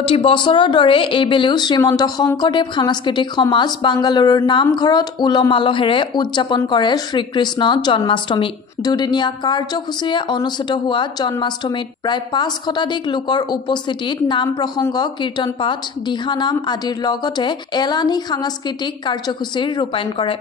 প্ৰতি বছৰৰ দৰে এইবেলিও শ্ৰীমন্ত শংকৰদেৱ সাংস্কৃতিক সমাজ বাংগালুৰুৰ নামঘৰত উলহ-মালহেৰে উদযাপন কৰে শ্ৰীকৃষ্ণ জন্মাষ্টমী। দুদিনীয়া কাৰ্যসূচীৰে অনুষ্ঠিত হোৱা জন্মাষ্টমীত প্ৰায় 5 শতাধিক লোকৰ উপস্থিতিত নাম প্ৰসংগ, কীৰ্তন পাঠ, দিহানাম আদিৰ লগতে এলানি সাংস্কৃতিক কাৰ্যসূচীৰ ৰূপায়ণ কৰে।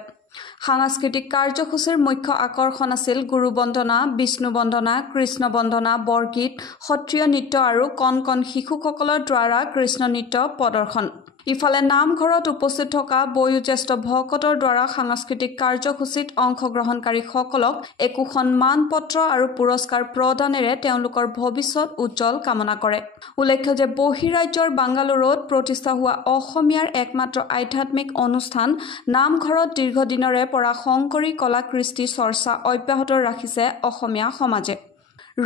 সাংস্কৃতিক কাৰ্যসূচীৰ মুখ্য আকৰ্ষণ আছিল গুৰু বন্দনা, বিষ্ণু বন্দনা, কৃষ্ণ বন্দনা, বৰগীত, সত্ৰীয় নৃত্য আৰু কণ কণ শিশুসকলৰ দ্বাৰা কৃষ্ণ নৃত্য প্ৰদৰ্শন। ইফালে নামঘৰত উপস্থিত থকা বয়োজ্যেষ্ঠ ভকতৰ দ্বাৰা সাংস্কৃতিক কাৰ্যসূচীত অংশগ্ৰহণকাৰীসকলক একোখন মানপত্ৰ আৰু পুৰস্কাৰ প্ৰদানেৰে তেওঁলোকৰ ভৱিষ্যত উজ্জ্বল কামনা কৰে। উল্লেখ্য যে বহিৰাজ্যৰ বাংগালুৰুত প্ৰতিষ্ঠা হোৱা অসমীয়াৰ একমাত্ৰ আধ্যাত্মিক অনুষ্ঠান নামঘৰত দীৰ্ঘদিনৰে পৰা শংকৰী কলা কৃষ্টি চৰ্চা অব্যাহত ৰাখিছে অসমীয়া সমাজে।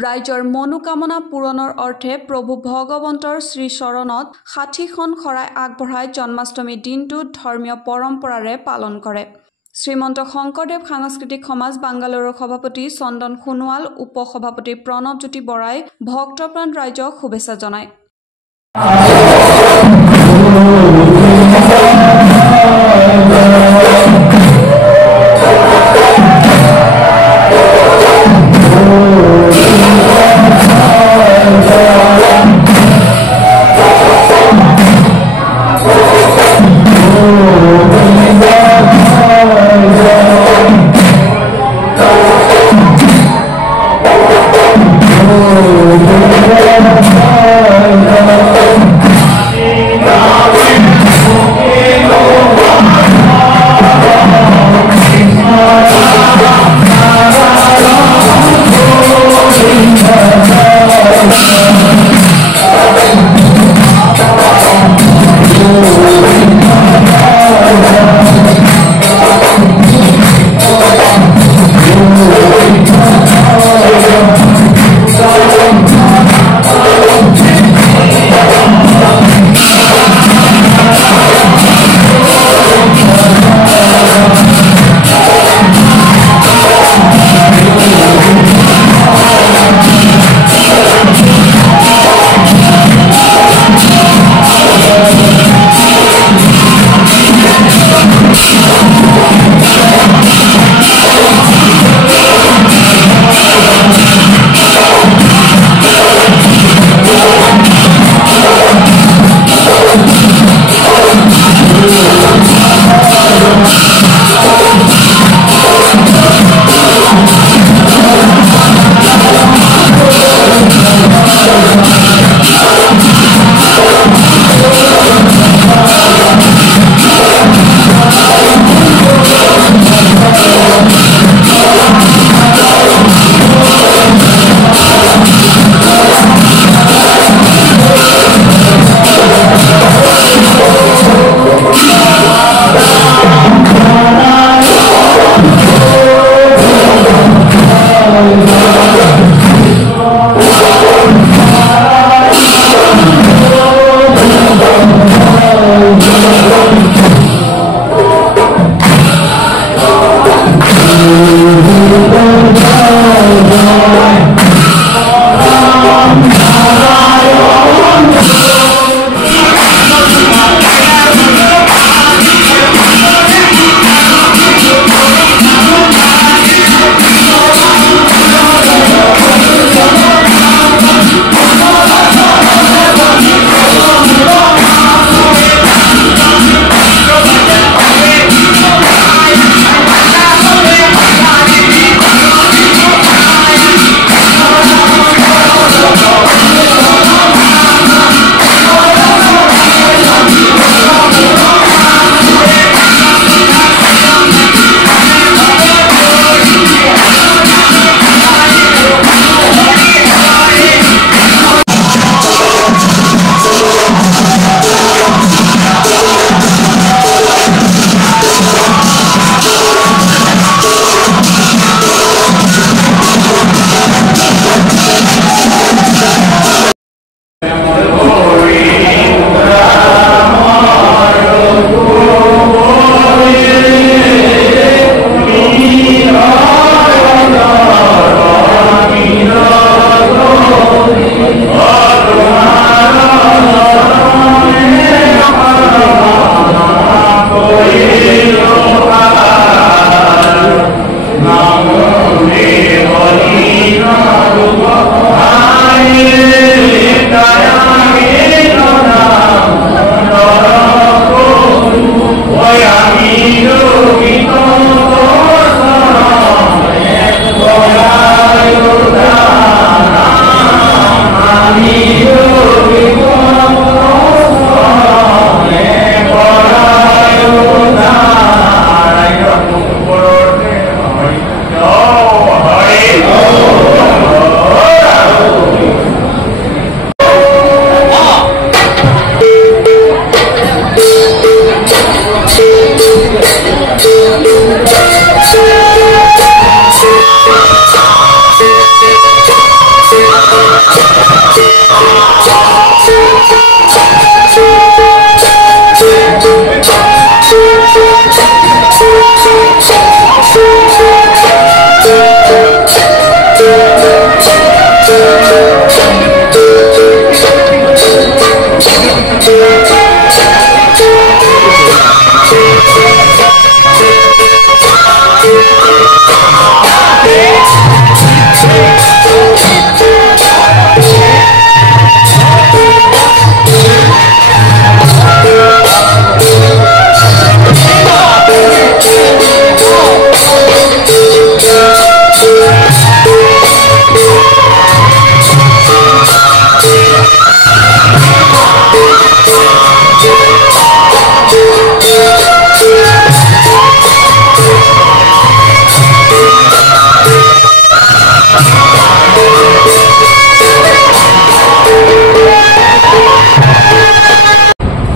ৰাইজৰ মনোকামনা পূৰণৰ অৰ্থে প্ৰভু ভগৱন্তৰ শ্ৰীচৰণত 60খন শৰাই আগবঢ়াই জন্মাষ্টমী দিনটো ধৰ্মীয় পৰম্পৰাৰে পালন কৰে। শ্ৰীমন্ত শংকৰদেৱ সাংস্কৃতিক সমাজ বাংগালুৰুৰ সভাপতি চন্দন সোণোৱাল, উপসভাপতি প্ৰণৱজ্যোতি বৰাই ভক্তপ্ৰাণ ৰাইজক শুভেচ্ছা জনায়।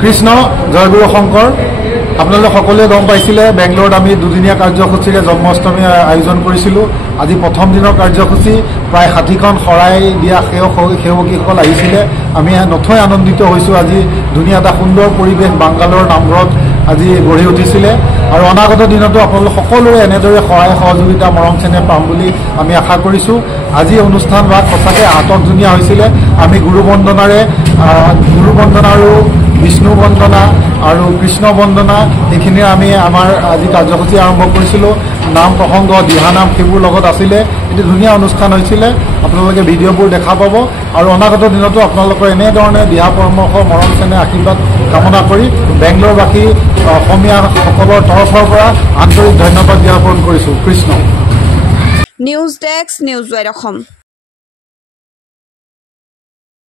কৃষ্ণ জয়গুৰু শংকৰ আপোনালোক সকলোৱে গম পাইছিলে বেংগলোৰত আমি দুদিনীয়া কাৰ্যসূচীৰে জন্মাষ্টমী আয়োজন কৰিছিলোঁ আজি প্ৰথম দিনৰ কাৰ্যসূচী প্ৰায় 60খন শৰাই দিয়া সেৱকীসকল আহিছিলে আমি নথৈ আনন্দিত হৈছোঁ আজি ধুনীয়া এটা সুন্দৰ পৰিৱেশ বাংগালোৰ নামঘৰত আজি গঢ়ি উঠিছিলে আৰু অনাগত দিনতো আপোনালোক সকলোৰে এনেদৰে সহায় সহযোগিতা মৰম চেনেহ পাম বুলি আমি আশা কৰিছোঁ আজি অনুষ্ঠান ভাগ সঁচাকৈ আটকধুনীয়া হৈছিলে আমি গুৰু বন্দনা আৰু বিষ্ণু বন্দনা আৰু কৃষ্ণ বন্দনা এইখিনি আমি আমাৰ আজি কাৰ্যসূচী আৰম্ভ কৰিছিলোঁ নাম প্ৰসংগ দিহানাম সেইবোৰ লগত আছিলে এটি ধুনীয়া অনুষ্ঠান হৈছিলে আপোনালোকে ভিডিঅ'বোৰ দেখা পাব আৰু অনাগত দিনতো আপোনালোকৰ এনেধৰণে দিহা পৰামৰ্শ মৰম চেনেহ আশীৰ্বাদ কামনা কৰি বেংগলোৰবাসী অসমীয়াসকলৰ তৰফৰ পৰা আন্তৰিক ধন্যবাদ জ্ঞাপন কৰিছোঁ Krishna news desk news wide Assam